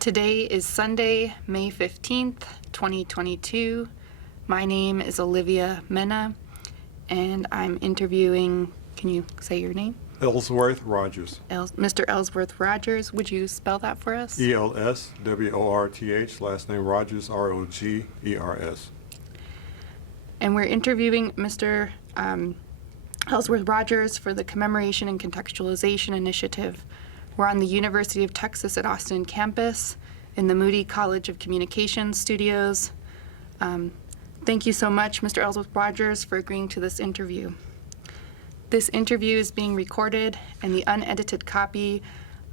Today is Sunday, May 15th, 2022. My name is Olivia Mena, and I'm interviewing, can you say your name? Elsworth Rogers. Mr. Elsworth Rogers. Would you spell that for us? Elsworth, last name Rogers, Rogers. And we're interviewing Mr. Elsworth Rogers for the Commemoration and Contextualization Initiative. We're on the University of Texas at Austin campus in the Moody College of Communications studios. Thank you so much, Mr. Elsworth Rogers, for agreeing to this interview. This interview is being recorded, and the unedited copy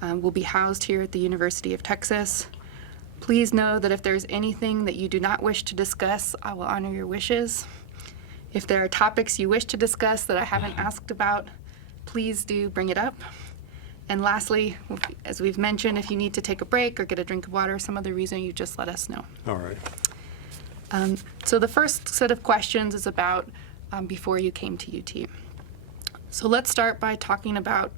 will be housed here at the University of Texas. Please know that if there's anything that you do not wish to discuss, I will honor your wishes. If there are topics you wish to discuss that I haven't asked about, please do bring it up. And lastly, as we've mentioned, if you need to take a break or get a drink of water or some other reason, you just let us know. All right. So the first set of questions is about before you came to UT. So let's start by talking about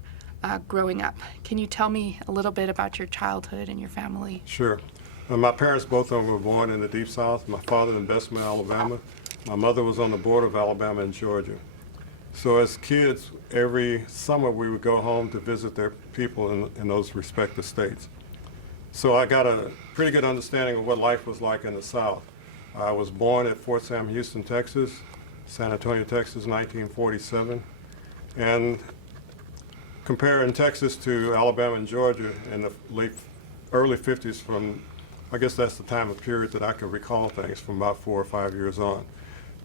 growing up. Can you tell me a little bit about your childhood and your family? Sure. My parents, both of them, were born in the Deep South. My father in Bessemer, Alabama. My mother was on the border of Alabama and Georgia. So as kids, every summer we would go home to visit their people in those respective states. So I got a pretty good understanding of what life was like in the South. I was born at Fort Sam Houston, Texas, San Antonio, Texas, 1947. And comparing Texas to Alabama and Georgia in the early 50s, from, I guess that's the time of period that I can recall things, from about 4 or 5 years on.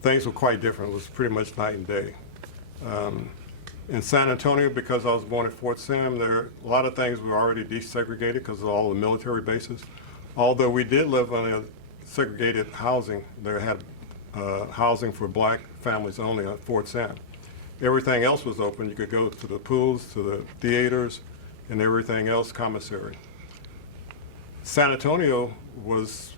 Things were quite different. It was pretty much night and day. In San Antonio, because I was born at Fort Sam, a lot of things were already desegregated because of all the military bases. Although we did live on a segregated housing, they had housing for black families only at Fort Sam. Everything else was open. You could go to the pools, to the theaters, and everything else commissary. San Antonio was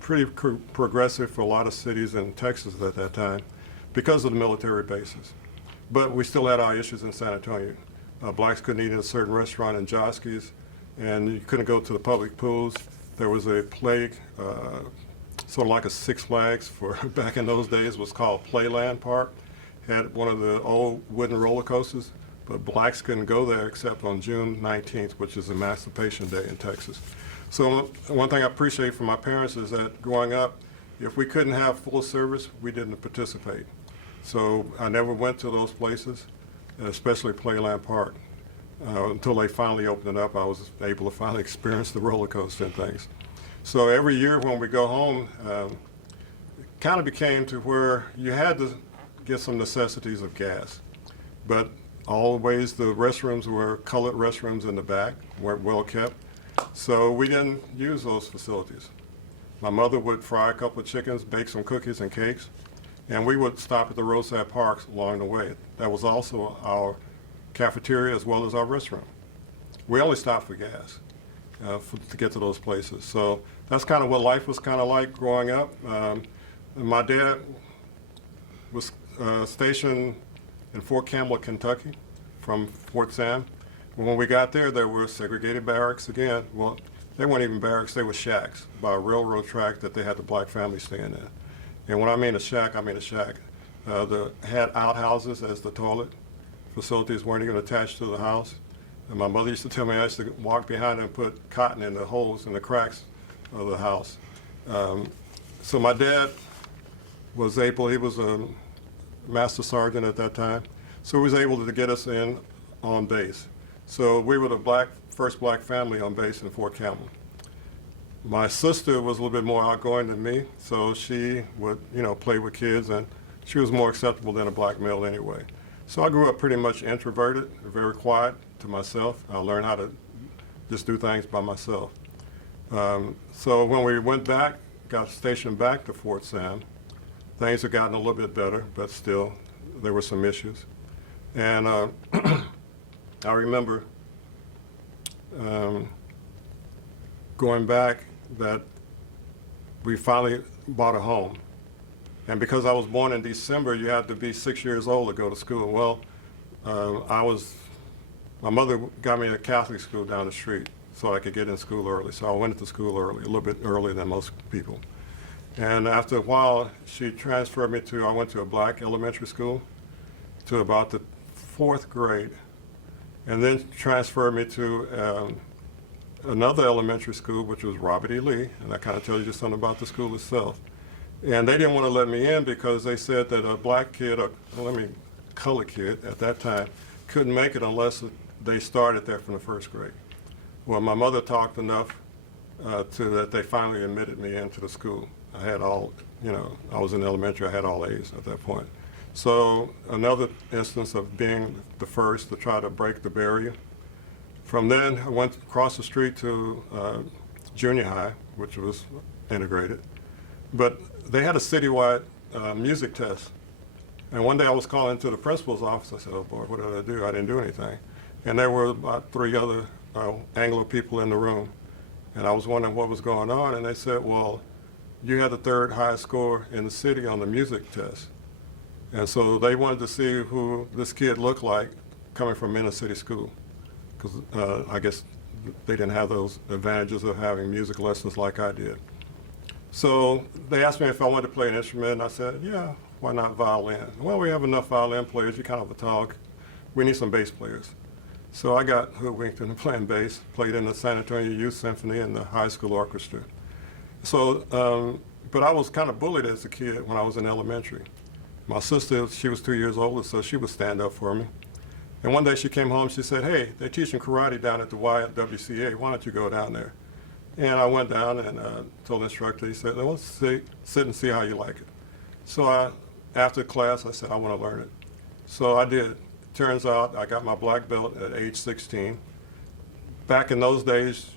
pretty progressive for a lot of cities in Texas at that time because of the military bases. But we still had our issues in San Antonio. Blacks couldn't eat in a certain restaurant in Joski's, and you couldn't go to the public pools. There was a plague, sort of like a Six Flags for back in those days, was called Playland Park. Had one of the old wooden roller coasters, but blacks couldn't go there except on June 19th, which is Emancipation Day in Texas. So one thing I appreciate from my parents is that growing up, if we couldn't have full service, we didn't participate. So I never went to those places, especially Playland Park. Until they finally opened it up, I was able to finally experience the roller coaster and things. So every year when we go home, it kind of became to where you had to get some necessities of gas. But always the restrooms were colored restrooms in the back, weren't well kept. So we didn't use those facilities. My mother would fry a couple of chickens, bake some cookies and cakes, and we would stop at the roadside parks along the way. That was also our cafeteria as well as our restroom. We only stopped for gas to get to those places. So that's kind of what life was kind of like growing up. My dad was stationed in Fort Campbell, Kentucky, from Fort Sam. When we got there, there were segregated barracks again. Well, they weren't even barracks, they were shacks by a railroad track that they had the black families staying in. And when I mean a shack, I mean a shack. They had outhouses as the toilet. Facilities weren't even attached to the house. And my mother used to tell me I used to walk behind and put cotton in the holes and the cracks of the house. So my dad was able, he was a master sergeant at that time, so he was able to get us in on base. So we were the first black family on base in Fort Campbell. My sister was a little bit more outgoing than me, so she would, play with kids, and she was more acceptable than a black male anyway. So I grew up pretty much introverted, very quiet to myself. I learned how to just do things by myself. So when we went back, got stationed back to Fort Sam, things had gotten a little bit better, but still there were some issues. And I remember going back that we finally bought a home. And because I was born in December, you had to be 6 years old to go to school. Well, my mother got me a Catholic school down the street. so I could get in school early. So I went to school early, a little bit earlier than most people. And after a while, she transferred me I went to a black elementary school to about the 4th grade, and then transferred me to another elementary school, which was Robert E. Lee, and that kind of tells you something about the school itself. And they didn't want to let me in because they said that a black kid, colored kid at that time, couldn't make it unless they started there from the 1st grade. Well, my mother talked enough to that they finally admitted me into the school. I had all, I was in elementary, I had all A's at that point. So another instance of being the first to try to break the barrier. From then, I went across the street to junior high, which was integrated. But they had a citywide music test. And one day I was calling to the principal's office. I said, oh boy, what did I do? I didn't do anything. And there were about 3 other Anglo people in the room. And I was wondering what was going on. And they said, well, you had the 3rd highest score in the city on the music test. And so they wanted to see who this kid looked like coming from inner city school. Because I guess they didn't have those advantages of having music lessons like I did. So they asked me if I wanted to play an instrument, and I said, yeah, why not violin? Well, we have enough violin players, you're kind of a talk. We need some bass players. So I got hoodwinked into playing bass, played in the San Antonio Youth Symphony and the high school orchestra. So, but I was kind of bullied as a kid when I was in elementary. My sister, she was 2 years older, so she would stand up for me. And one day she came home, she said, hey, they're teaching karate down at the YWCA, why don't you go down there? And I went down and told the instructor, he said, let's sit and see how you like it. So after class, I said, I want to learn it. So I did. Turns out I got my black belt at age 16. Back in those days,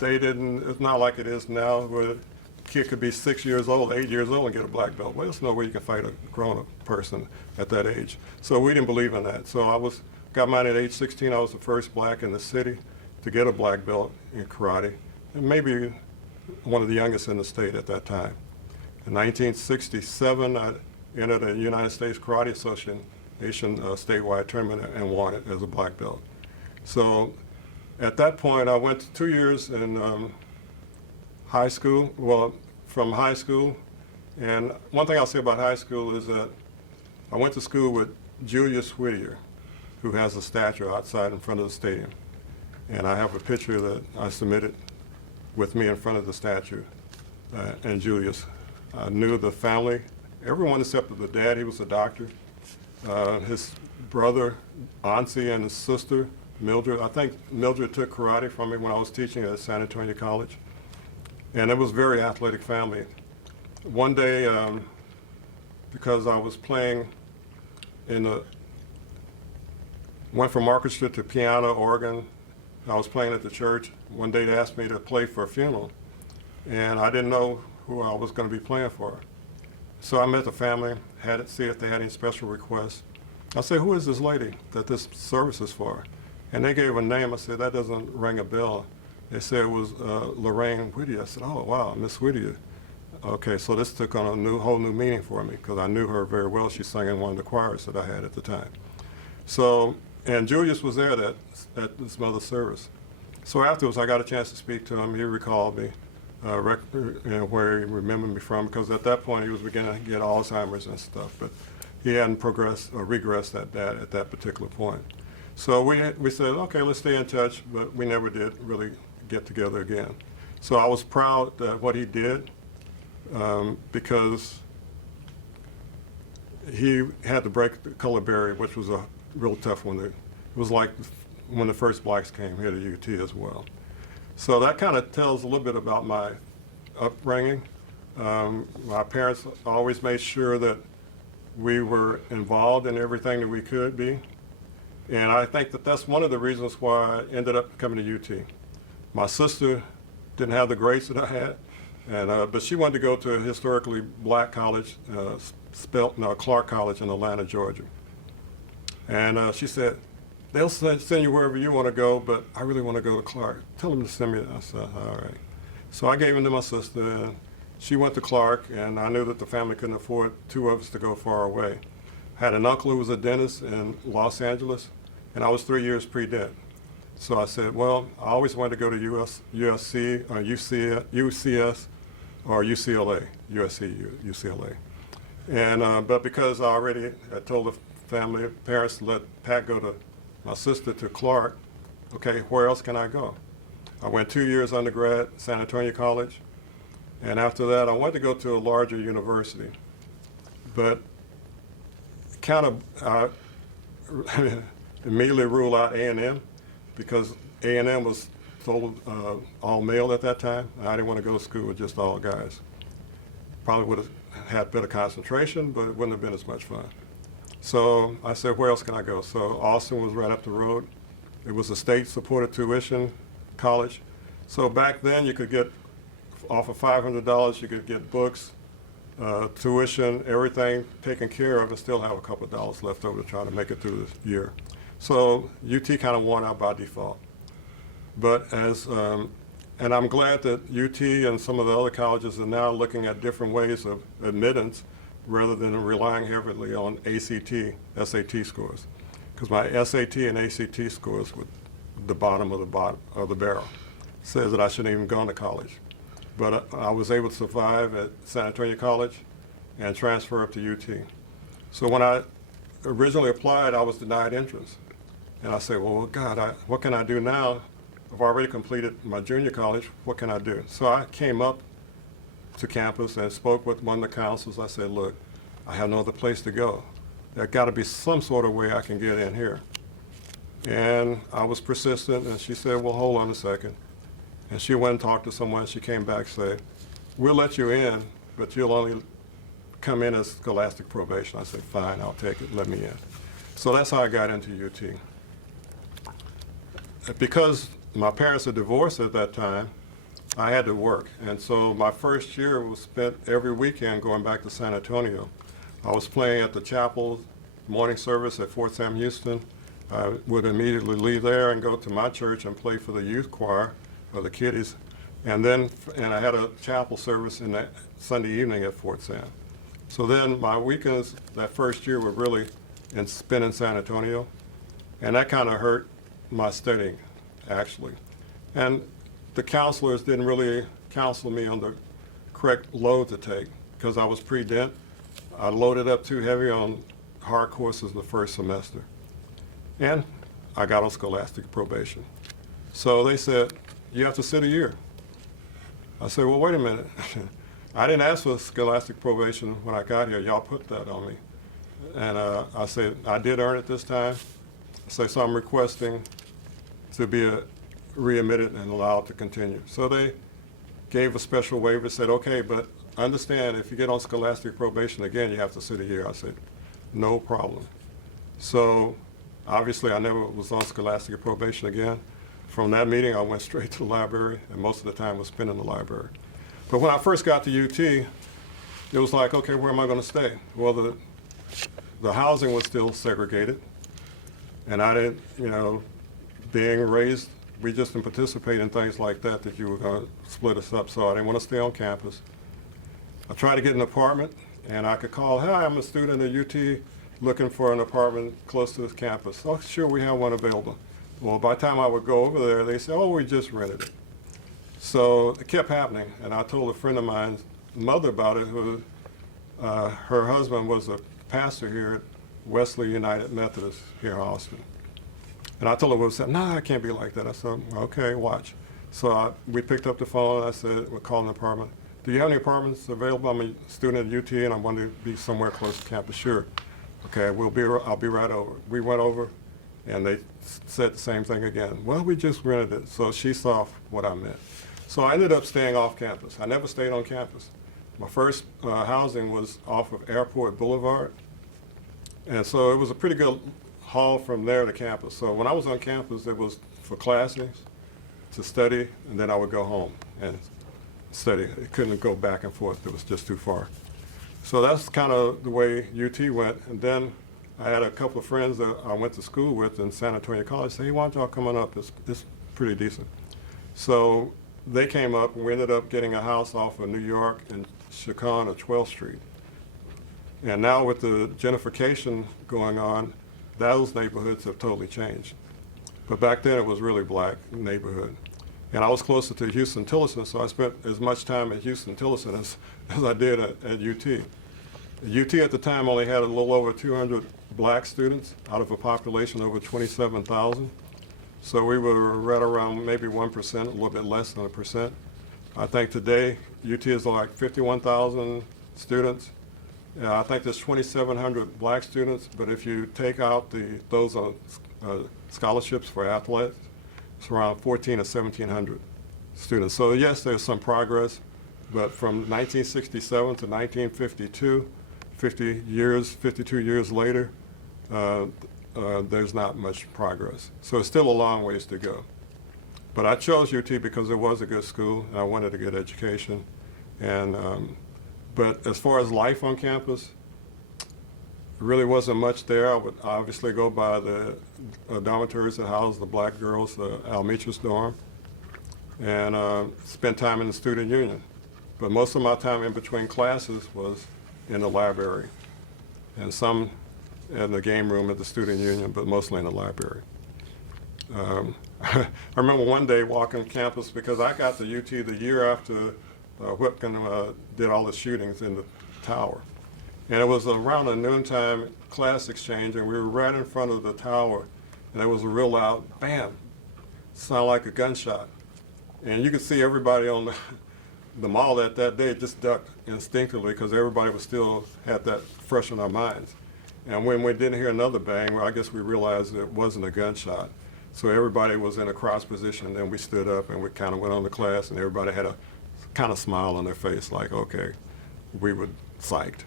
it's not like it is now where a kid could be 6 years old, 8 years old and get a black belt. Well, there's no way you can fight a grown-up person at that age. So we didn't believe in that. So got mine at age 16. I was the first black in the city to get a black belt in karate, and maybe one of the youngest in the state at that time. In 1967, I entered a United States Karate Association statewide tournament and won it as a black belt. So at that point, I went 2 years in high school, from high school. And one thing I'll say about high school is that I went to school with Julius Whittier, who has a statue outside in front of the stadium. And I have a picture that I submitted with me in front of the statue. And Julius, I knew the family, everyone except for the dad, he was a doctor. His brother, Ansi, and his sister, Mildred. I think Mildred took karate from me when I was teaching at San Antonio College. And it was a very athletic family. One day, because I was playing went from orchestra to piano, organ. I was playing at the church. One day they asked me to play for a funeral, and I didn't know who I was going to be playing for. So I met the family, had it see if they had any special requests. I said, who is this lady that this service is for? And they gave a name. I said, that doesn't ring a bell. They said it was Lorraine Whittier. I said, oh, wow, Miss Whittier. Okay, so this took on a whole new meaning for me because I knew her very well. She sang in one of the choirs that I had at the time. So, and Julius was there at his mother's service. So afterwards, I got a chance to speak to him. He recalled me, where he remembered me from, because at that point he was beginning to get Alzheimer's and stuff, but he hadn't progressed or regressed at that particular point. So we said, okay, let's stay in touch, but we never did really get together again. So I was proud that what he did, because he had to break the color barrier, which was a real tough one. It was like when the first blacks came here to UT as well. So that kind of tells a little bit about my upbringing. My parents always made sure that we were involved in everything that we could be. And I think that that's one of the reasons why I ended up coming to UT. My sister didn't have the grades that I had, but she wanted to go to a historically black college, Clark College in Atlanta, Georgia. And she said, they'll send you wherever you want to go, but I really want to go to Clark. Tell them to send me. I said, all right. So I gave him to my sister, and she went to Clark, and I knew that the family couldn't afford 2 of us to go far away. I had an uncle who was a dentist in Los Angeles, and I was 3 years pre-dent. So I said, well, I always wanted to go to USC or UCS or UCLA, USC, UCLA. And, but because I told the family, parents to let Pat go to, my sister to Clark, okay, where else can I go? I went 2 years undergrad, San Antonio College, and after that I wanted to go to a larger university. But kind of immediately ruled out A&M because A&M was told all male at that time. I didn't want to go to school with just all guys. Probably would have had better concentration, but it wouldn't have been as much fun. So I said, where else can I go? So Austin was right up the road. It was a state-supported tuition college. So back then you could get, off of $500, you could get books, tuition, everything taken care of, and still have a couple of dollars left over to try to make it through the year. So UT kind of won out by default. But and I'm glad that UT and some of the other colleges are now looking at different ways of admittance rather than relying heavily on ACT, SAT scores. Because my SAT and ACT scores were the bottom of the barrel. Says that I shouldn't even gone to college. But I was able to survive at San Antonio College and transfer up to UT. So when I originally applied, I was denied entrance. And I said, well, God, what can I do now? I've already completed my junior college. What can I do? So I came up to campus and spoke with one of the counselors. I said, look, I have no other place to go. There's got to be some sort of way I can get in here. And I was persistent, and she said, well, hold on a second. And she went and talked to someone. She came back and said, we'll let you in, but you'll only come in as scholastic probation. I said, fine, I'll take it. Let me in. So that's how I got into UT. Because my parents had divorced at that time, I had to work. And so my first year was spent every weekend going back to San Antonio. I was playing at the chapel morning service at Fort Sam Houston. I would immediately leave there and go to my church and play for the youth choir, or the kiddies. And I had a chapel service in the Sunday evening at Fort Sam. So then my weekends that first year were really spent in San Antonio. And that kind of hurt my studying, actually. And the counselors didn't really counsel me on the correct load to take because I was pre-dent. I loaded up too heavy on hard courses the first semester. And I got on scholastic probation. So they said, you have to sit a year. I said, well, wait a minute. I didn't ask for scholastic probation when I got here. Y'all put that on me. And I said, I did earn it this time. I said, so I'm requesting to be readmitted and allowed to continue. So they gave a special waiver, said, okay, but understand if you get on scholastic probation again, you have to sit a year. I said, no problem. So obviously I never was on scholastic probation again. From that meeting, I went straight to the library, and most of the time was spent in the library. But when I first got to UT, it was like, okay, where am I going to stay? Well, the housing was still segregated, and I didn't, being raised, we just didn't participate in things like that you were going to split us up, so I didn't want to stay on campus. I tried to get an apartment, and I could call, hi, I'm a student at UT looking for an apartment close to this campus. Oh, sure, we have one available. Well, by the time I would go over there, they said, oh, we just rented it. So it kept happening, and I told a friend of mine's mother about it, who her husband was a pastor here at Wesley United Methodist here in Austin. And I told her, well, said, no, I can't be like that. I said, okay, watch. So we picked up the phone, I said, we're calling an apartment. Do you have any apartments available? I'm a student at UT, and I want to be somewhere close to campus. Sure. Okay, I'll be right over. We went over, and they said the same thing again. Well, we just rented it. So she saw what I meant. So I ended up staying off campus. I never stayed on campus. My first housing was off of Airport Boulevard. And so it was a pretty good haul from there to campus. So when I was on campus, it was for classes, to study, and then I would go home and study. It couldn't go back and forth. It was just too far. So that's kind of the way UT went. And then I had a couple of friends that I went to school with in San Antonio College say, hey, why don't y'all come on up? It's pretty decent. So they came up, and we ended up getting a house off of New York and Chacon or 12th Street. And now with the gentrification going on, those neighborhoods have totally changed. But back then it was really black neighborhood. And I was closer to Houston-Tillerson, so I spent as much time at Houston-Tillerson as I did at UT. UT at the time only had a little over 200 black students out of a population over 27,000. So we were right around maybe 1%, a little bit less than 1%. I think today UT is like 51,000 students. I think there's 2,700 black students, but if you take out those scholarships for athletes, it's around 1,400 or 1,700 students. So yes, there's some progress, but from 1967 to 1952, 52 years later, there's not much progress. So it's still a long ways to go. But I chose UT because it was a good school, and I wanted a good education. And but as far as life on campus, there really wasn't much there. I would obviously go by the dormitories that housed the black girls, the Almetris dorm, and spend time in the student union. But most of my time in between classes was in the library, and some in the game room at the student union, but mostly in the library. I remember one day walking campus because I got to UT the year after Whitcomb did all the shootings in the tower. And it was around a noontime class exchange, and we were right in front of the tower, and there was a real loud bam, sounded like a gunshot. And you could see everybody on the mall that day just ducked instinctively because everybody was still had that fresh in our minds. And when we didn't hear another bang, well, I guess we realized it wasn't a gunshot. So everybody was in a cross position, and we stood up and we kind of went on to class, and everybody had a kind of smile on their face like, okay, we were psyched.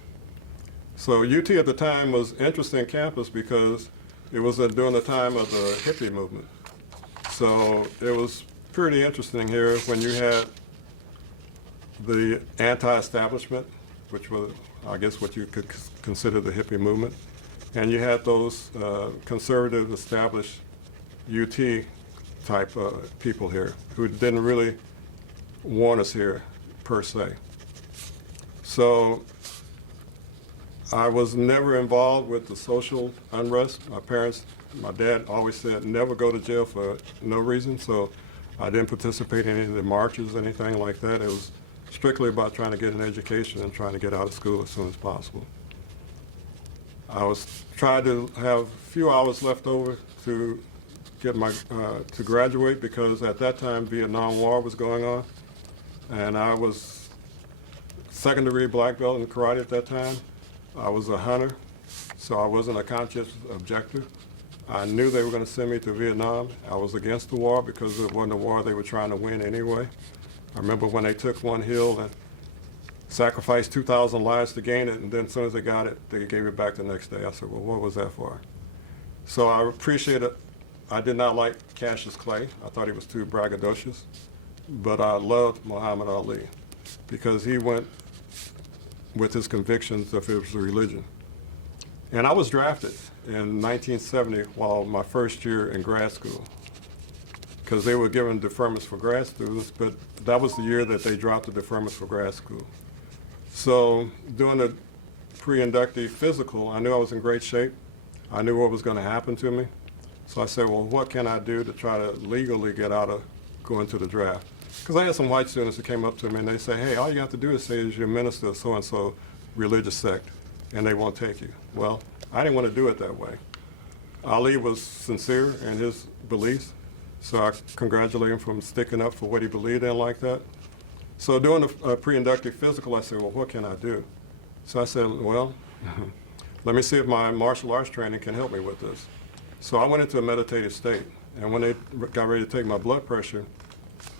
So UT at the time was interesting campus because it was during the time of the hippie movement. So it was pretty interesting here when you had the anti-establishment, which was, I guess, what you could consider the hippie movement, and you had those conservative, established UT type people here who didn't really want us here per se. So I was never involved with the social unrest. My dad always said never go to jail for no reason, so I didn't participate in any of the marches, anything like that. It was strictly about trying to get an education and trying to get out of school as soon as possible. I was trying to have a few hours left over to get to graduate because at that time Vietnam War was going on, and I was second-degree black belt in karate at that time. I was a hunter, so I wasn't a conscious objector. I knew they were going to send me to Vietnam. I was against the war because it wasn't a war they were trying to win anyway. I remember when they took one hill and sacrificed 2,000 lives to gain it, and then as soon as they got it, they gave it back the next day. I said, well, what was that for? So I appreciate it. I did not like Cassius Clay. I thought he was too braggadocious. But I loved Muhammad Ali because he went with his convictions of his religion. And I was drafted in 1970 while my first year in grad school because they were given deferments for grad students, but that was the year that they dropped the deferments for grad school. So doing the pre-inductee physical, I knew I was in great shape. I knew what was going to happen to me. So I said, well, what can I do to try to legally get out of going to the draft? Because I had some white students that came up to me and they say, hey, all you have to do is say is you're a minister of so-and-so religious sect, and they won't take you. Well, I didn't want to do it that way. Ali was sincere in his beliefs, so I congratulate him for sticking up for what he believed in like that. So doing the pre-inductive physical, I said, well, what can I do? So I said, well, let me see if my martial arts training can help me with this. So I went into a meditative state, and when they got ready to take my blood pressure,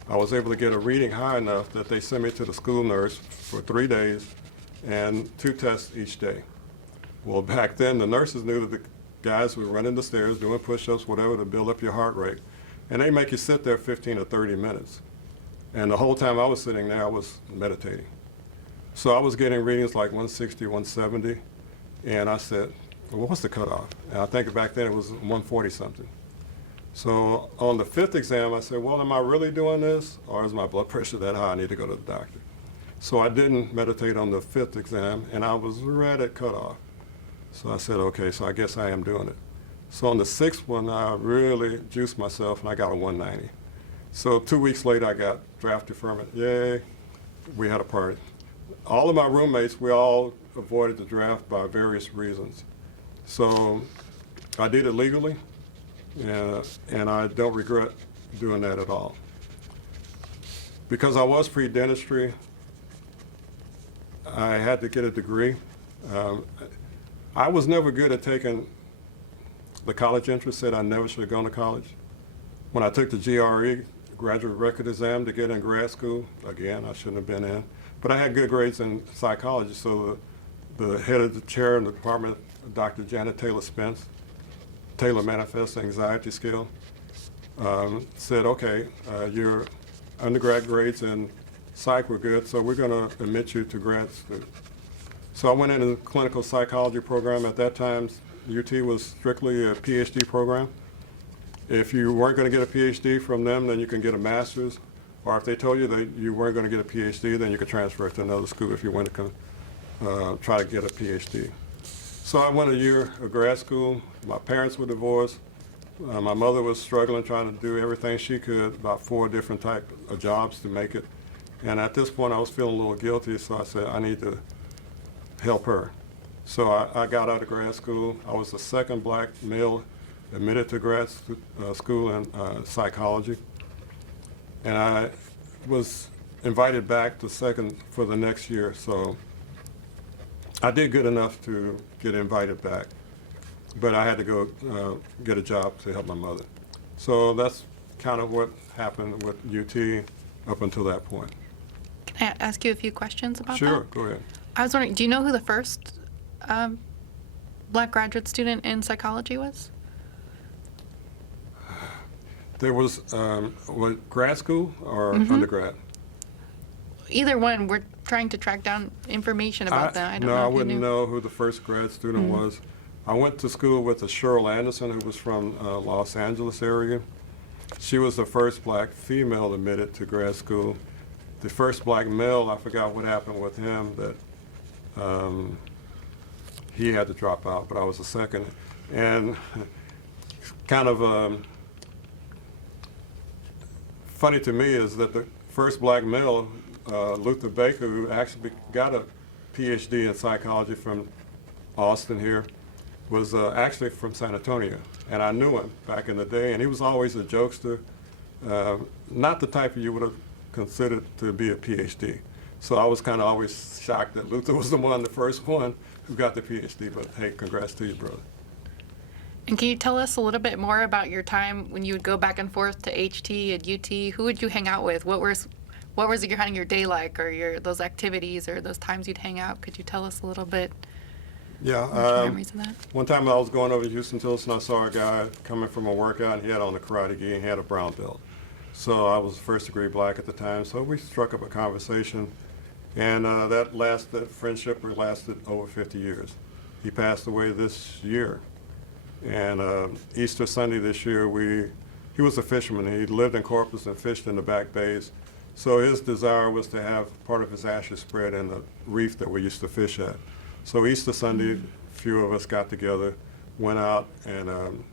I was able to get a reading high enough that they sent me to the school nurse for 3 days and 2 tests each day. Well, back then, the nurses knew that the guys were running the stairs, doing push-ups, whatever, to build up your heart rate. And they make you sit there 15 or 30 minutes. And the whole time I was sitting there, I was meditating. So I was getting readings like 160, 170. And I said, well, what's the cutoff? And I think back then it was 140 something. So on the 5th exam, I said, well, am I really doing this? Or is my blood pressure that high? I need to go to the doctor. So I didn't meditate on the 5th exam, and I was right at cutoff. So I said, okay, so I guess I am doing it. So on the sixth one, I really juiced myself, and I got a 190. So 2 weeks later, I got draft deferment. Yay, we had a party. All of my roommates, we all avoided the draft by various reasons. So I did it legally, and I don't regret doing that at all. Because I was pre-dentistry, I had to get a degree. I was never good at taking the college entrance, said I never should have gone to college. When I took the GRE, graduate record exam, to get in grad school, again, I shouldn't have been in. But I had good grades in psychology, so the head of the chair in the department, Dr. Janet Taylor Spence, Taylor Manifest Anxiety Scale, said, okay, your undergrad grades in psych were good, so we're going to admit you to grad school. So I went into the clinical psychology program. At that time, UT was strictly a PhD program. If you weren't going to get a PhD from them, then you can get a master's. Or if they told you that you weren't going to get a PhD, then you could transfer to another school if you went to try to get a PhD. So I went a year of grad school. My parents were divorced. My mother was struggling, trying to do everything she could, about 4 different types of jobs to make it. And at this point, I was feeling a little guilty, so I said, I need to help her. So I got out of grad school. I was the second black male admitted to grad school in psychology. And I was invited back to second for the next year. So I did good enough to get invited back. But I had to go get a job to help my mother. So that's kind of what happened with UT up until that point. Can I ask you a few questions about that? Sure, go ahead. I was wondering, do you know who the first black graduate student in psychology was? There was what, grad school or undergrad? Either one. We're trying to track down information about that. I don't know I if you wouldn't knew. know who the first grad student was. I went to school with a Cheryl Anderson, who was from Los Angeles area. She was the first black female admitted to grad school. The first black male, I forgot what happened with him, that he had to drop out, but I was the second. And kind of funny to me is that the first black male, Luther Baker, who actually got a PhD in psychology from Austin here, was actually from San Antonio. And I knew him back in the day, and he was always a jokester, not the type you would have considered to be a PhD. So I was kind of always shocked that Luther was the first one who got the PhD, but hey, congrats to you, brother. And can you tell us a little bit more about your time when you would go back and forth to HT and UT? Who would you hang out with? What was your day like, or those activities, or those times you'd hang out? Could you tell us a little bit? Yeah. Your memories of that? One time I was going over to Houston Tilson, I saw a guy coming from a workout, and he had on a karate gi and he had a brown belt. So I was first degree black at the time, so we struck up a conversation, and that friendship lasted over 50 years. He passed away this year, and Easter Sunday this year, he was a fisherman. He lived in Corpus and fished in the back bays, so his desire was to have part of his ashes spread in the reef that we used to fish at. So Easter Sunday, a few of us got together, went out and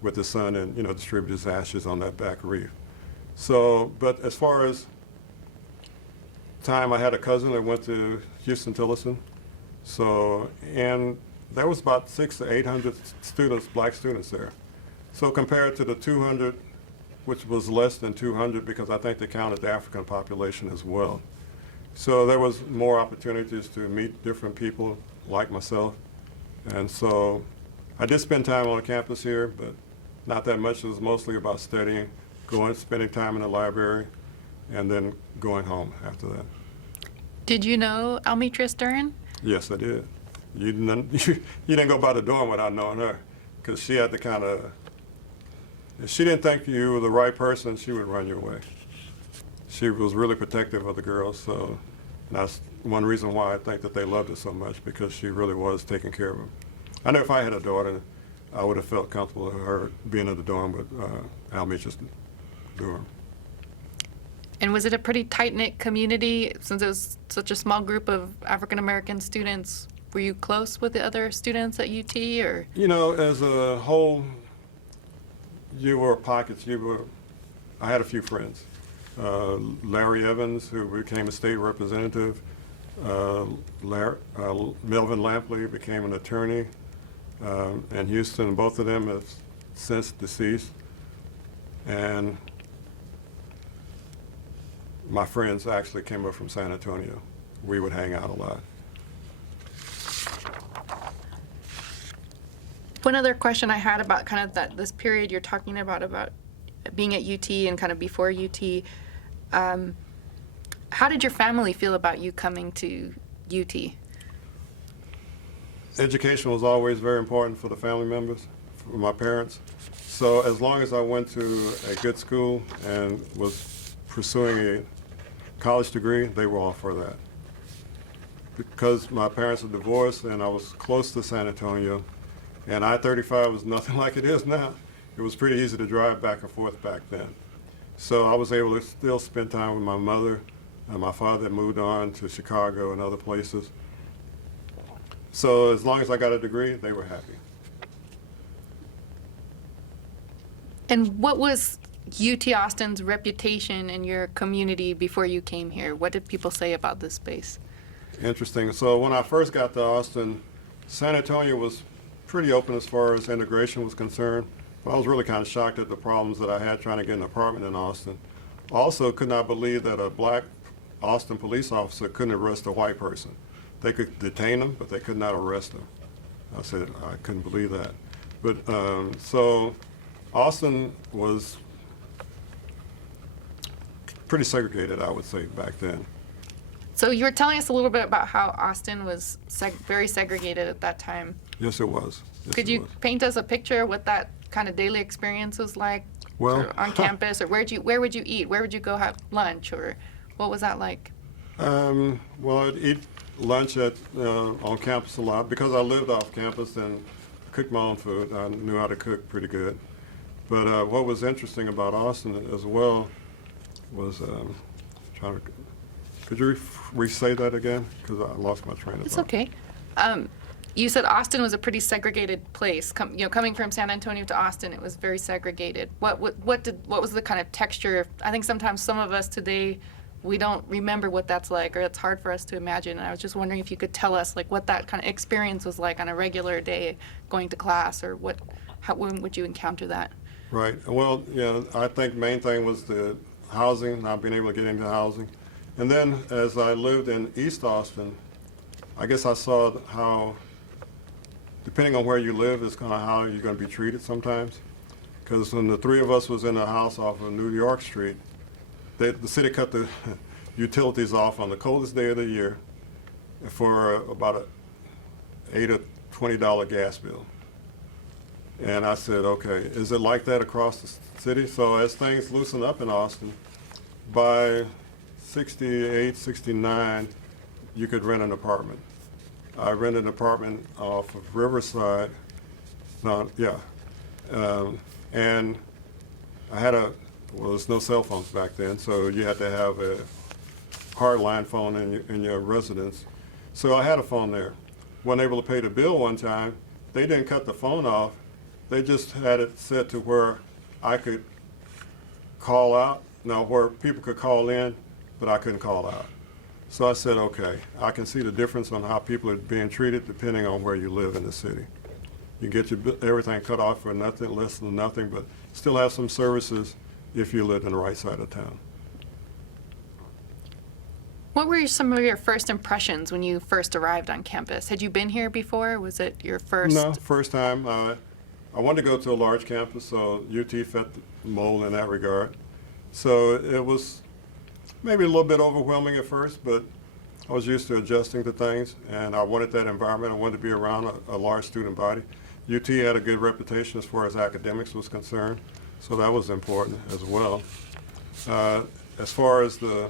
with the son and distributed his ashes on that back reef. So, but as far as time, I had a cousin that went to Houston Tilson. So, and there was about 600 to 800 students, black students there. So compared to the 200, which was less than 200 because I think they counted the African population as well. So there was more opportunities to meet different people like myself. And so I did spend time on the campus here, but not that much. It was mostly about studying, spending time in the library, and then going home after that. Did you know Almetris Duran? Yes, I did. You didn't go by the dorm without knowing her, because she had the kind of, if she didn't think you were the right person, she would run your way. She was really protective of the girls, so that's one reason why I think that they loved her so much, because she really was taking care of them. I know if I had a daughter, I would have felt comfortable with her being in the dorm with Almetris Duran. And was it a pretty tight-knit community, since it was such a small group of African-American students? Were you close with the other students at UT, or? You know, as a whole, you were pockets. I had a few friends. Larry Evans, who became a state representative. Melvin Lampley became an attorney in Houston. Both of them have since deceased. And my friends actually came up from San Antonio. We would hang out a lot. One other question I had about kind of this period you're talking about being at UT and kind of before UT, how did your family feel about you coming to UT? Education was always very important for the family members, for my parents. So as long as I went to a good school and was pursuing a college degree, they were all for that. Because my parents were divorced and I was close to San Antonio, and I-35 was nothing like it is now. It was pretty easy to drive back and forth back then. So I was able to still spend time with my mother and my father that moved on to Chicago and other places. So as long as I got a degree, they were happy. And what was UT Austin's reputation in your community before you came here? What did people say about this space? Interesting. So when I first got to Austin, San Antonio was pretty open as far as integration was concerned. But I was really kind of shocked at the problems that I had trying to get an apartment in Austin. Also could not believe that a black Austin police officer couldn't arrest a white person. They could detain them, but they could not arrest them. I said, I couldn't believe that. But so Austin was pretty segregated, I would say, back then. So you were telling us a little bit about how Austin was very segregated at that time. Yes, it was. Yes, Could you paint us a picture of what that kind of daily experience was like on campus, or where would you eat? Where would you go have lunch, or what was that like? Well, I'd eat lunch on campus a lot because I lived off campus and cooked my own food. I knew how to cook pretty good. But what was interesting about Austin as well was could you re-say that again? Because I lost my train of thought. It's okay. You said Austin was a pretty segregated place. Coming from San Antonio to Austin, it was very segregated. What was the kind of texture? I think sometimes some of us today, we don't remember what that's like, or it's hard for us to imagine. And I was just wondering if you could tell us like what that kind of experience was like on a regular day going to class, or when would you encounter that? Right. Well, I think main thing was the housing, not being able to get into housing. And then as I lived in East Austin, I guess I saw how, depending on where you live, is kind of how you're going to be treated sometimes. Because when the three of us was in a house off of New York Street, the city cut the utilities off on the coldest day of the year for about $8 or $20 gas bill. And I said, okay, is it like that across the city? So as things loosened up in Austin, by 68, 69, you could rent an apartment. I rented an apartment off of Riverside, and I had there's no cell phones back then, so you had to have a hardline phone in your residence. So I had a phone there. Wasn't able to pay the bill one time. They didn't cut the phone off. They just had it set to where I could call out, where people could call in, but I couldn't call out. So I said, okay, I can see the difference on how people are being treated depending on where you live in the city. You get everything cut off for nothing, less than nothing, but still have some services if you live in the right side of town. What were some of your first impressions when you first arrived on campus? Had you been here before? Was it your first? No, first time. I wanted to go to a large campus, so UT fit the mold in that regard. So it was maybe a little bit overwhelming at first, but I was used to adjusting to things, and I wanted that environment. I wanted to be around a large student body. UT had a good reputation as far as academics was concerned, so that was important as well. As far as the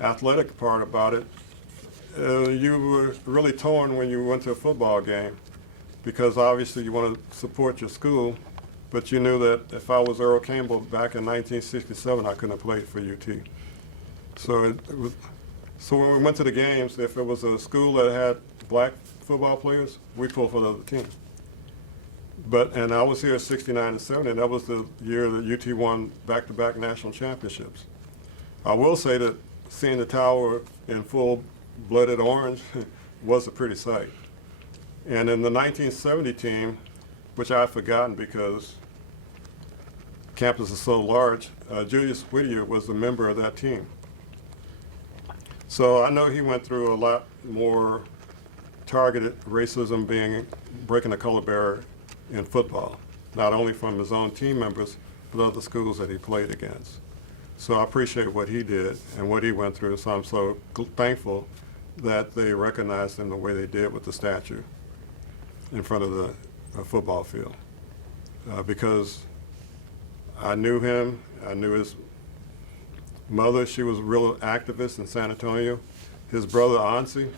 athletic part about it, you were really torn when you went to a football game, because obviously you want to support your school, but you knew that if I was Earl Campbell back in 1967, I couldn't have played for UT. So when we went to the games, if it was a school that had black football players, we pulled for the other team. And I was here in 69 and 70, and that was the year that UT won back-to-back national championships. I will say that seeing the tower in full-blooded orange was a pretty sight. And in the 1970 team, which I'd forgotten because campus is so large, Julius Whittier was a member of that team. So I know he went through a lot more targeted racism, breaking the color barrier in football, not only from his own team members, but other schools that he played against. So I appreciate what he did and what he went through, so I'm so thankful that they recognized him the way they did with the statue in front of the football field. Because I knew him, I knew his mother, she was a real activist in San Antonio. His brother, Ansi,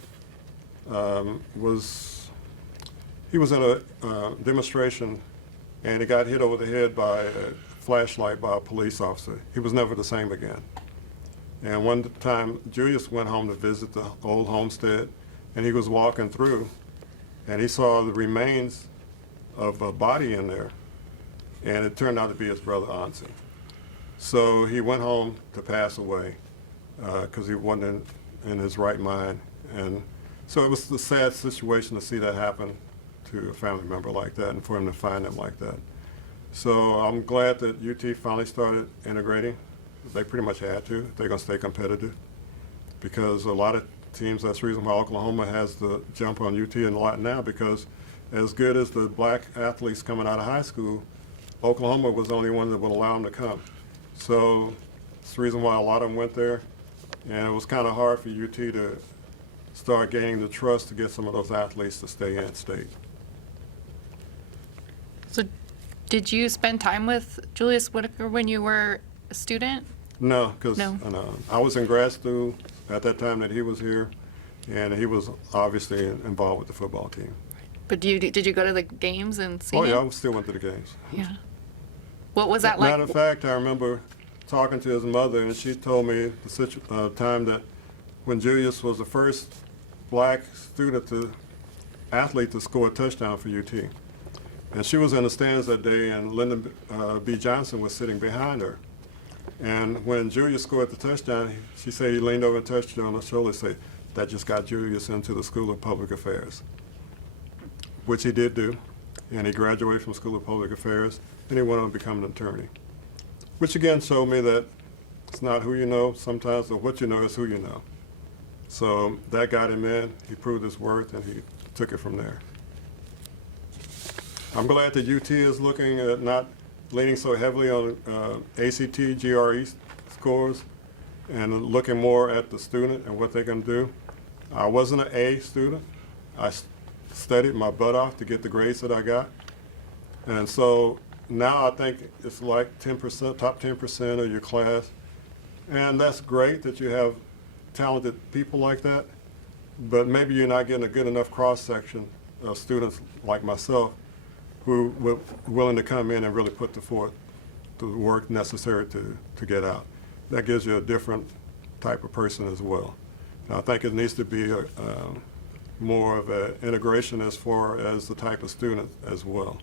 he was in a demonstration and he got hit over the head by a flashlight by a police officer. He was never the same again. And one time, Julius went home to visit the old homestead, and he was walking through, and he saw the remains of a body in there, and it turned out to be his brother, Ansi. So he went home to pass away because he wasn't in his right mind. And so it was a sad situation to see that happen to a family member like that and for him to find him like that. So I'm glad that UT finally started integrating. They pretty much had to. They're going to stay competitive because a lot of teams, that's the reason why Oklahoma has the jump on UT and a lot now, because as good as the black athletes coming out of high school, Oklahoma was the only one that would allow them to come. So it's the reason why a lot of them went there, and it was kind of hard for UT to start gaining the trust to get some of those athletes to stay in state. So did you spend time with Julius Whitaker when you were a student? No, because No. I was in grad school at that time that he was here, and he was obviously involved with the football team. But did you go to the games and see him? Yeah, I still went to the games. Yeah. What was that like? Matter of fact, I remember talking to his mother, and she told me the time that when Julius was the first black athlete to score a touchdown for UT. And she was in the stands that day, and Lyndon B. Johnson was sitting behind her. And when Julius scored the touchdown, she said he leaned over and touched her on the shoulder and said, "That just got Julius into the School of Public Affairs," which he did do. And he graduated from School of Public Affairs, and he went on to become an attorney. Which again showed me that it's not who you know sometimes, or what you know is who you know. So that got him in, he proved his worth, and he took it from there. I'm glad that UT is looking at not leaning so heavily on ACT, GRE scores, and looking more at the student and what they can do. I wasn't an A student. I studied my butt off to get the grades that I got. And so now I think it's like 10%, top 10% of your class. And that's great that you have talented people like that, but maybe you're not getting a good enough cross-section of students like myself who were willing to come in and really put forth the work necessary to get out. That gives you a different type of person as well. And I think it needs to be more of an integration as far as the type of student as well.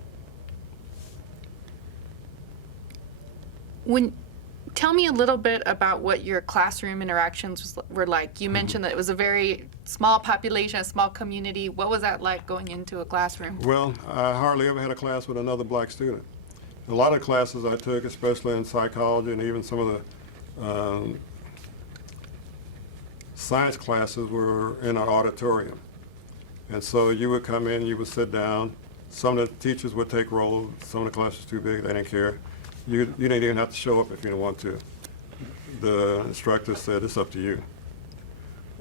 Tell me a little bit about what your classroom interactions were like. You mentioned that it was a very small population, a small community. What was that like going into a classroom? Well, I hardly ever had a class with another black student. A lot of classes I took, especially in psychology and even some of the science classes, were in an auditorium. And so you would come in, you would sit down. Some of the teachers would take roll. Some of the classes were too big, they didn't care. You didn't even have to show up if you didn't want to. The instructor said, "It's up to you."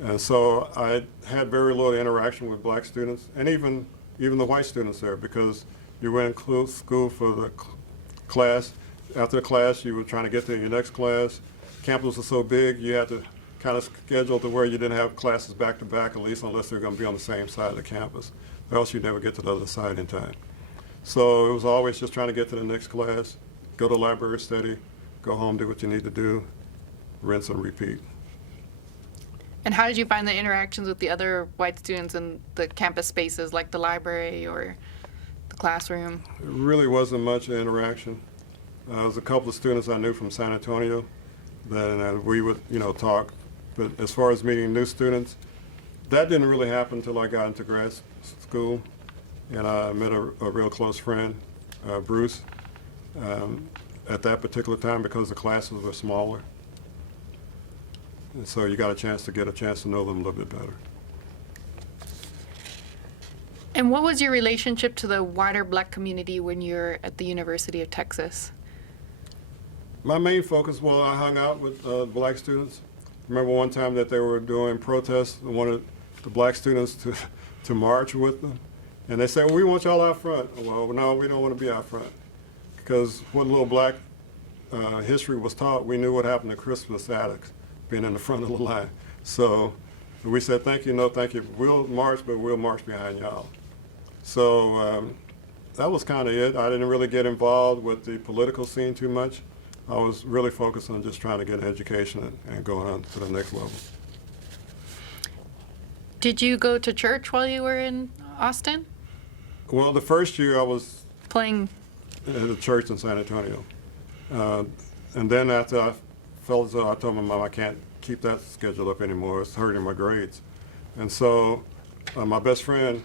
And so I had very little interaction with black students, and even the white students there, because you went in school for the class. After the class, you were trying to get to your next class. Campus was so big, you had to kind of schedule to where you didn't have classes back to back, at least unless they're going to be on the same side of the campus, or else you'd never get to the other side in time. So it was always just trying to get to the next class, go to library study, go home, do what you need to do, rinse and repeat. And how did you find the interactions with the other white students in the campus spaces, like the library or the classroom? It really wasn't much interaction. There was a couple of students I knew from San Antonio, then we would, talk. But as far as meeting new students, that didn't really happen until I got into grad school, and I met a real close friend, Bruce, at that particular time because the classes were smaller. And so you got a chance to know them a little bit better. And what was your relationship to the wider black community when you were at the University of Texas? My main focus, well, I hung out with black students. Remember one time that they were doing protests and wanted the black students to march with them. And they said, well, we want y'all out front. Well, no, we don't want to be out front. Because when little black history was taught, we knew what happened to Christmas addicts being in the front of the line. So we said, thank you, no thank you. We'll march, but we'll march behind y'all. So that was kind of it. I didn't really get involved with the political scene too much. I was really focused on just trying to get an education and going on to the next level. Did you go to church while you were in Austin? Well, the first year I was Playing? at a church in San Antonio. And then after I felt as though I told my mom I can't keep that schedule up anymore. It's hurting my grades. And so my best friend,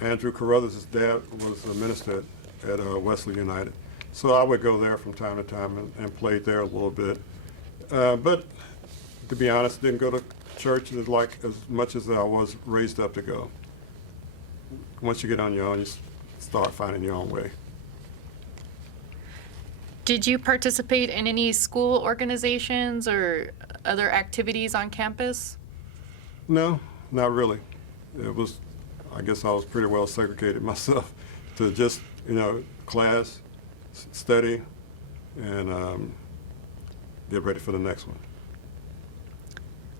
Andrew Carruthers' dad was a minister at Wesley United. So I would go there from time to time and played there a little bit. But to be honest, didn't go to church as much as I was raised up to go. Once you get on your own, you start finding your own way. Did you participate in any school organizations or other activities on campus? No, not really. I guess I was pretty well segregated myself to just, class, study, and get ready for the next one.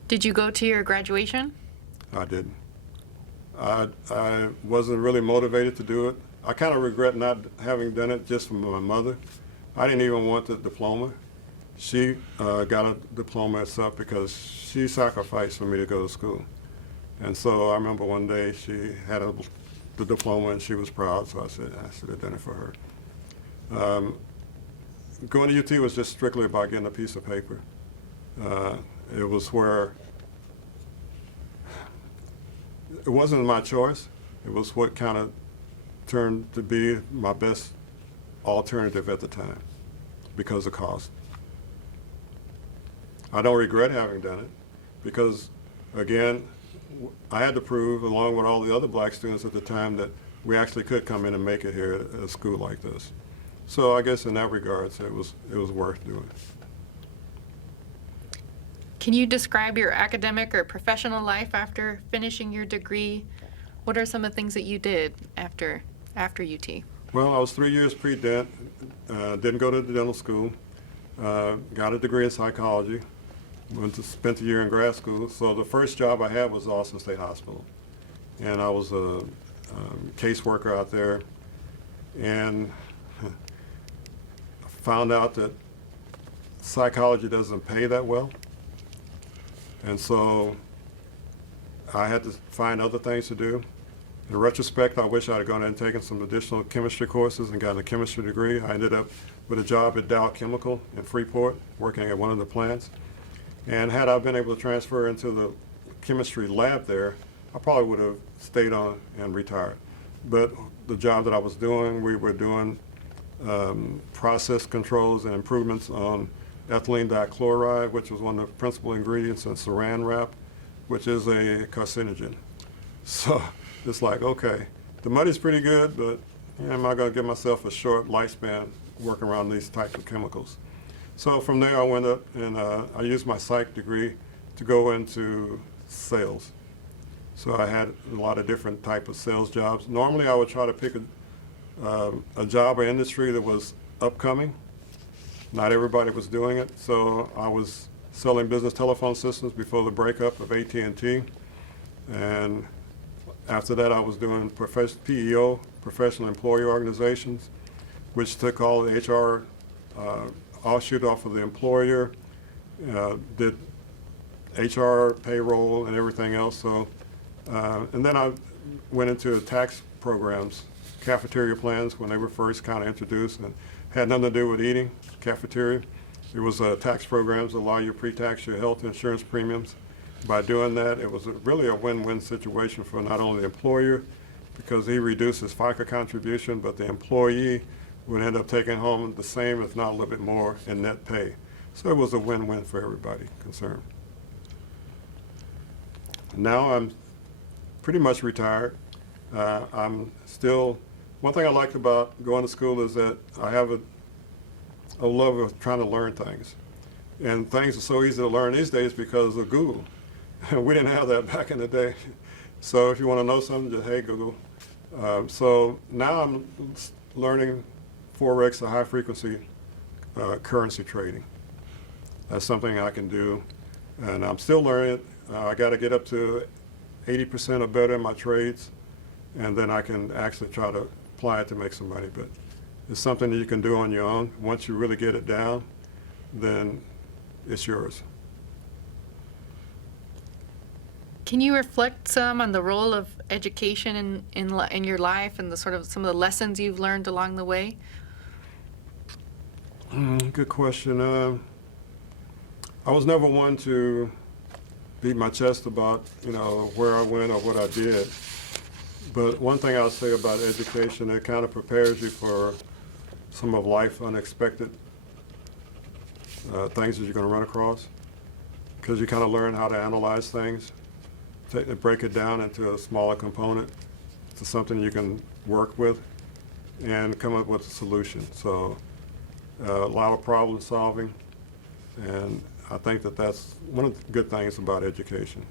Did you go to your graduation? I didn't. I wasn't really motivated to do it. I kind of regret not having done it just for my mother. I didn't even want the diploma. She got a diploma herself because she sacrificed for me to go to school. And so I remember one day she had the diploma and she was proud, so I said I should have done it for her. Going to UT was just strictly about getting a piece of paper. It was where it wasn't my choice. It was what kind of turned to be my best alternative at the time because of cost. I don't regret having done it because, again, I had to prove, along with all the other black students at the time, that we actually could come in and make it here at a school like this. So I guess in that regard, it was worth doing. Can you describe your academic or professional life after finishing your degree? What are some of the things that you did after UT? Well, I was 3 years pre-dent, didn't go to the dental school, got a degree in psychology, spent a year in grad school. So the first job I had was Austin State Hospital. And I was a caseworker out there, and found out that psychology doesn't pay that well. And so I had to find other things to do. In retrospect, I wish I had gone and taken some additional chemistry courses and gotten a chemistry degree. I ended up with a job at Dow Chemical in Freeport, working at one of the plants. And had I been able to transfer into the chemistry lab there, I probably would have stayed on and retired. But the job that I was doing, we were doing process controls and improvements on ethylene dichloride, which was one of the principal ingredients in saran wrap, which is a carcinogen. So it's like, okay, the money's pretty good, but am I going to give myself a short lifespan working around these types of chemicals? So from there I went up and I used my psych degree to go into sales. So I had a lot of different type of sales jobs. Normally I would try to pick a job or industry that was upcoming. Not everybody was doing it, so I was selling business telephone systems before the breakup of AT&T. And after that, I was doing PEO, professional employee organizations, which took all the HR offshoot off of the employer, did HR, payroll, and everything else. So, and then I went into tax programs, cafeteria plans when they were first kind of introduced, and had nothing to do with eating, cafeteria. It was tax programs that allow you to pre-tax your health insurance premiums. By doing that, it was really a win-win situation for not only the employer, because he reduced his FICA contribution, but the employee would end up taking home the same, if not a little bit more, in net pay. So it was a win-win for everybody concerned. Now I'm pretty much retired. I'm still, one thing I liked about going to school is that I have a love of trying to learn things. And things are so easy to learn these days because of Google. We didn't have that back in the day. So if you want to know something, just, hey, Google. So now I'm learning Forex, or high frequency currency trading. That's something I can do, and I'm still learning it. I got to get up to 80% or better in my trades, and then I can actually try to apply it to make some money. But it's something that you can do on your own. Once you really get it down, then it's yours. Can you reflect some on the role of education in your life and the sort of some of the lessons you've learned along the way? Good question. I was never one to beat my chest about, where I went or what I did. But one thing I'll say about education, it kind of prepares you for some of life unexpected things that you're going to run across, because you kind of learn how to analyze things, break it down into a smaller component to something you can work with and come up with a solution. So a lot of problem solving, and I think that that's one of the good things about education.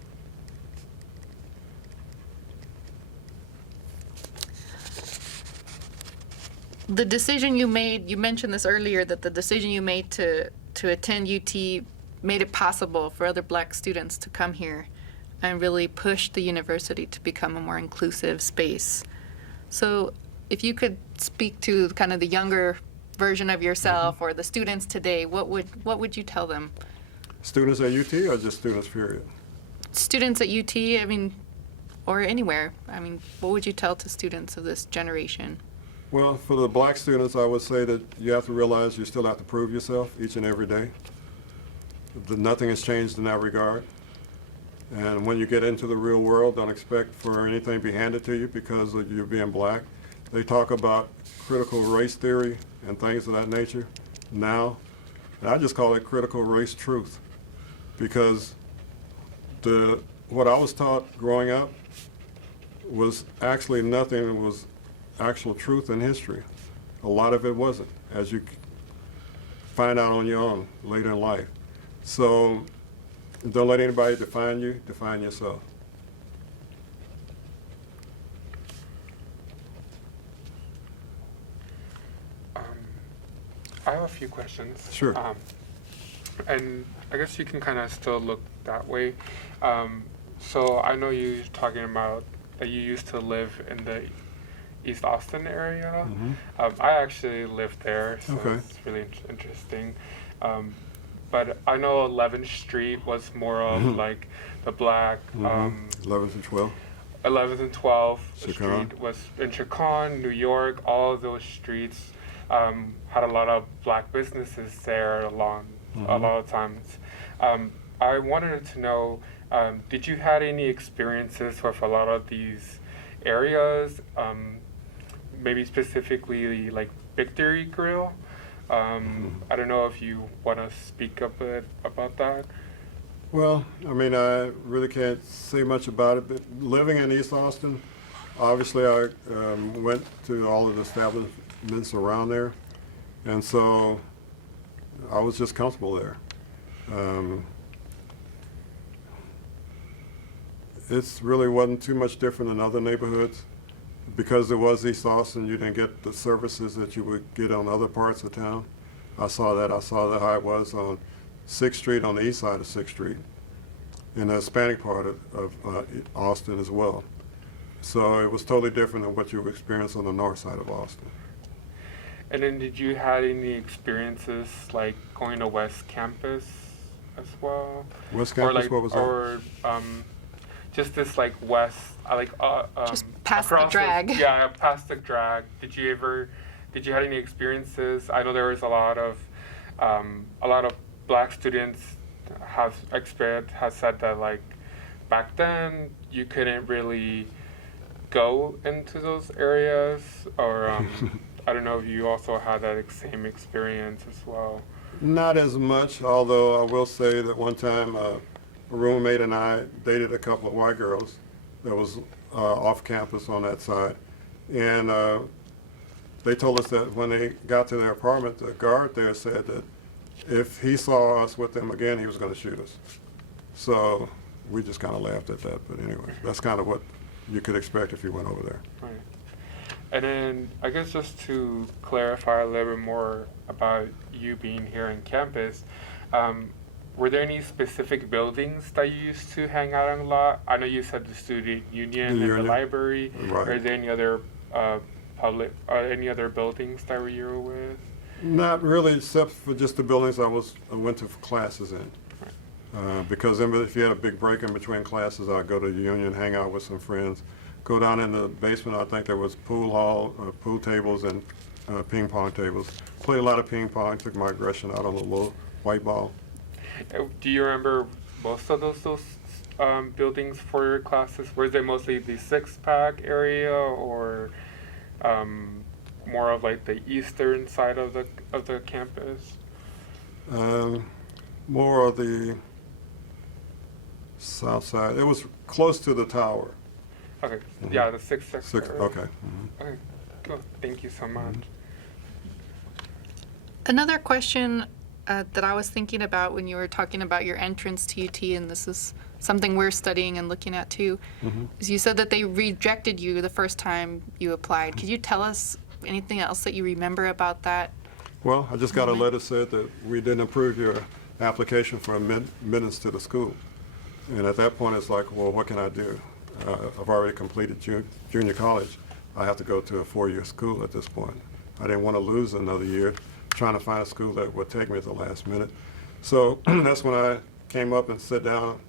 The decision you made, you mentioned this earlier, that the decision you made to attend UT made it possible for other black students to come here and really push the university to become a more inclusive space. So if you could speak to kind of the younger version of yourself or the students today, what would you tell them? Students at UT or just students, period? Students at UT, or anywhere. What would you tell to students of this generation? Well, for the black students, I would say that you have to realize you still have to prove yourself each and every day. Nothing has changed in that regard. And when you get into the real world, don't expect for anything to be handed to you because of you being black. They talk about critical race theory and things of that nature now. And I just call it critical race truth, because what I was taught growing up was actually nothing that was actual truth in history. A lot of it wasn't, as you find out on your own later in life. So don't let anybody define you, define yourself. I have a few questions. Sure. And I guess you can kind of still look that way. So I know you're talking about that you used to live in the East Austin area. Mm-hmm. I actually lived there, so Okay. it's really interesting. But I know 11th Street was more of like the black. 11th and 12th. 11th and 12th Chicon. Street was in Chicon, New York. All of those streets had a lot of black businesses there a lot of times. I wanted to know, did you had any experiences with a lot of these areas? Maybe specifically like Victory Grill. I don't know if you want to speak a bit about that. Well, I really can't say much about it, but living in East Austin, obviously I went to all of the establishments around there, and so I was just comfortable there. It really wasn't too much different than other neighborhoods. Because it was East Austin, you didn't get the services that you would get on other parts of town. I saw that how it was on 6th Street, on the east side of 6th Street, in the Hispanic part of Austin as well. So it was totally different than what you would experience on the north side of Austin. And then did you have any experiences like going to West Campus as well? West Or Campus, like, what was that? or just this like west, Just past the across drag. yeah, past the drag. Did you have any experiences? I know there was a lot of black students have said that like back then you couldn't really go into those areas, or I don't know if you also had that same experience as well. Not as much, although I will say that one time a roommate and I dated a couple of white girls that was off campus on that side. And they told us that when they got to their apartment, the guard there said that if he saw us with them again, he was going to shoot us. So we just kind of laughed at that. But anyway, that's kind of what you could expect if you went over there. Right. And then I guess just to clarify a little bit more about you being here on campus, were there any specific buildings that you used to hang out on a lot? I know you said the student union and the library. Right. Or is there any other any other buildings that you were with? Not really, except for just the buildings I went to classes in. Because if you had a big break in between classes, I'd go to the union, hang out with some friends, go down in the basement. I think there was pool tables and ping pong tables. Played a lot of ping pong, took my aggression out on a little white ball. Do you remember most of those buildings for your classes? Was it mostly the six-pack area, or more of like the eastern side of the campus? More of the south side. It was close to the tower. Okay. Yeah, the six. Okay. Mm-hmm. Okay. Good. Thank you so much. Another question that I was thinking about when you were talking about your entrance to UT, and this is something we're studying and looking at too, is you said that they rejected you the first time you applied. Could you tell us anything else that you remember about that? Well, I just got a letter said that we didn't approve your application for admittance to the school. And at that point, it's like, well, what can I do? I've already completed junior college. I have to go to a 4-year school at this point. I didn't want to lose another year trying to find a school that would take me at the last minute. So that's when I came up and sat down,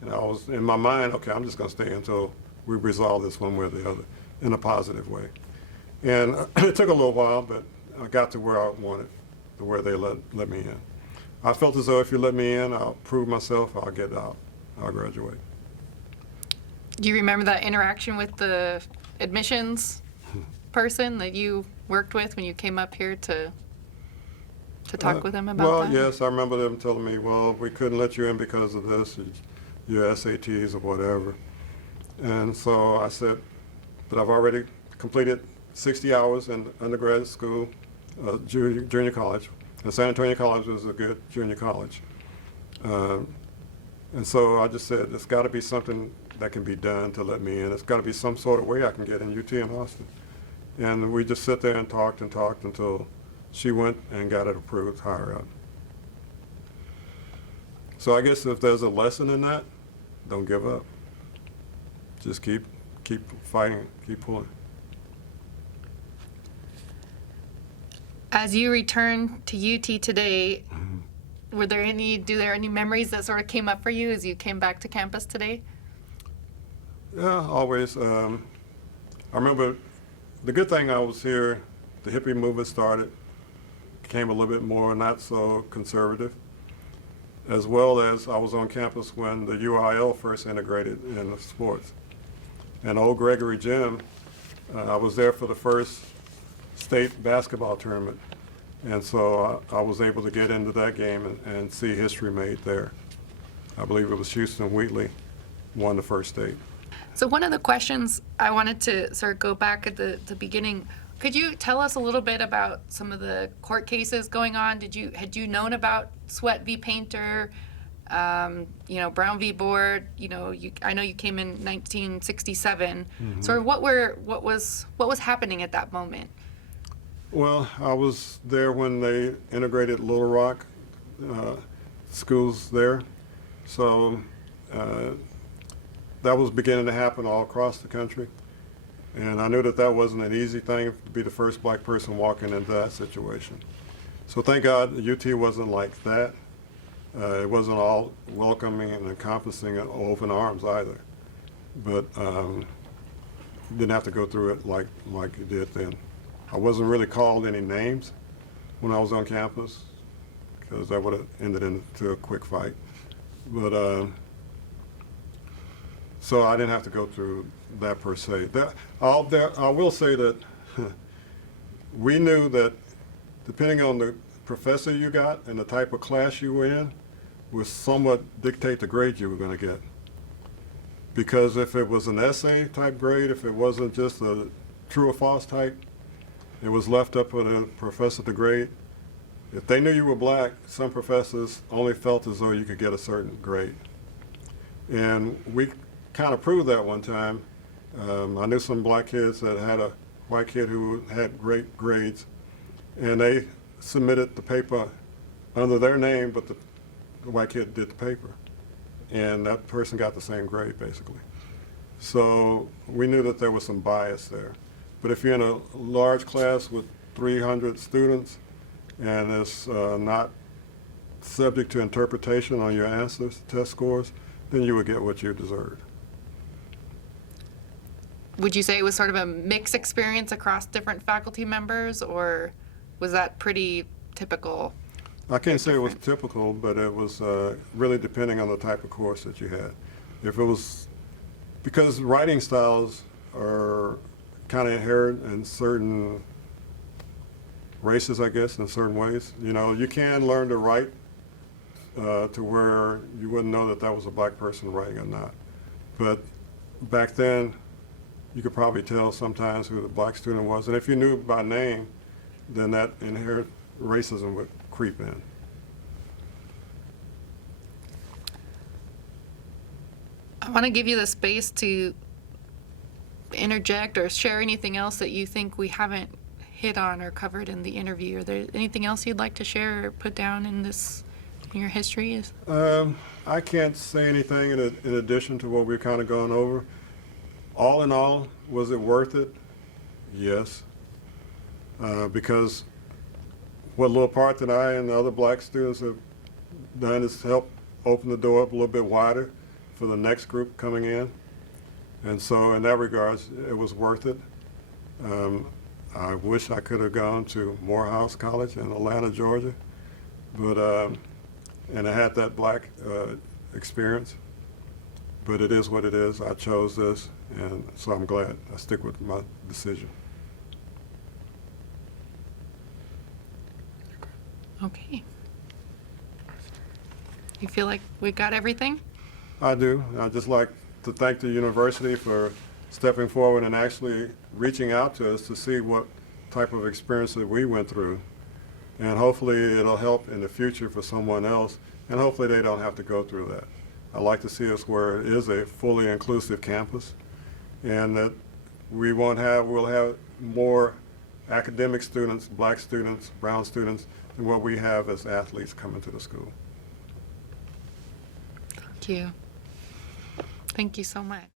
and I was in my mind, okay, I'm just going to stay until we resolve this one way or the other in a positive way. And it took a little while, but I got to where I wanted, to where they let me in. I felt as though if you let me in, I'll prove myself, I'll get out, I'll graduate. Do you remember that interaction with the admissions person that you worked with when you came up here to talk with them about well, that? Well, yes, I remember them telling me, well, we couldn't let you in because of this, your SATs or whatever. And so I said, but I've already completed 60 hours in undergraduate school, junior college. And San Antonio College was a good junior college. And so I just said, there's got to be something that can be done to let me in. It's got to be some sort of way I can get in UT in Austin. And we just sat there and talked until she went and got it approved higher up. So I guess if there's a lesson in that, don't give up. Just keep fighting, keep pulling. As you return to UT today, do there any memories that sort of came up for you as you came back to campus today? Yeah, always. I remember the good thing I was here, the hippie movement started, became a little bit more not so conservative, as well as I was on campus when the UIL first integrated in sports. And old Gregory Gym, I was there for the first state basketball tournament. And so I was able to get into that game and see history made there. I believe it was Houston Wheatley won the first state. So one of the questions I wanted to sort of go back at the beginning, could you tell us a little bit about some of the court cases going on? Had you known about Sweat v. Painter, Brown v. Board? I know you came in 1967. So what was happening at that moment? Well, I was there when they integrated Little Rock schools there. So that was beginning to happen all across the country. And I knew that wasn't an easy thing to be the first black person walking into that situation. So thank God UT wasn't like that. It wasn't all welcoming and encompassing and open arms either. But didn't have to go through it like you did then. I wasn't really called any names when I was on campus, because that would have ended into a quick fight. But so I didn't have to go through that per se. I will say that we knew that depending on the professor you got and the type of class you were in would somewhat dictate the grade you were going to get. Because if it was an essay type grade, if it wasn't just a true or false type, it was left up to the professor to grade. If they knew you were black, some professors only felt as though you could get a certain grade. And we kind of proved that one time. I knew some black kids that had a white kid who had great grades, and they submitted the paper under their name, but the white kid did the paper. And that person got the same grade, basically. So we knew that there was some bias there. But if you're in a large class with 300 students and it's not subject to interpretation on your answers, test scores, then you would get what you deserved. Would you say it was sort of a mixed experience across different faculty members, or was that pretty typical? I can't say it was typical, but it was really depending on the type of course that you had. If it was, because writing styles are kind of inherent in certain races, I guess, in certain ways. You know, you can learn to write to where you wouldn't know that that was a black person writing or not. But back then, you could probably tell sometimes who the black student was. And if you knew by name, then that inherent racism would creep in. I want to give you the space to interject or share anything else that you think we haven't hit on or covered in the interview. Are there anything else you'd like to share or put down in your history? I can't say anything in addition to what we've kind of gone over. All in all, was it worth it? Yes. Because what little part that I and the other black students have done is help open the door up a little bit wider for the next group coming in. And so in that regards, it was worth it. I wish I could have gone to Morehouse College in Atlanta, Georgia, but and I had that black experience. But it is what it is. I chose this, and so I'm glad. I stick with my decision. Okay. You feel like we got everything? I do. I'd just like to thank the university for stepping forward and actually reaching out to us to see what type of experience that we went through. And hopefully it'll help in the future for someone else, and hopefully they don't have to go through that. I'd like to see us where it is a fully inclusive campus, and that we'll have more academic students, black students, brown students, than what we have as athletes coming to the school. Thank you. Thank you so much.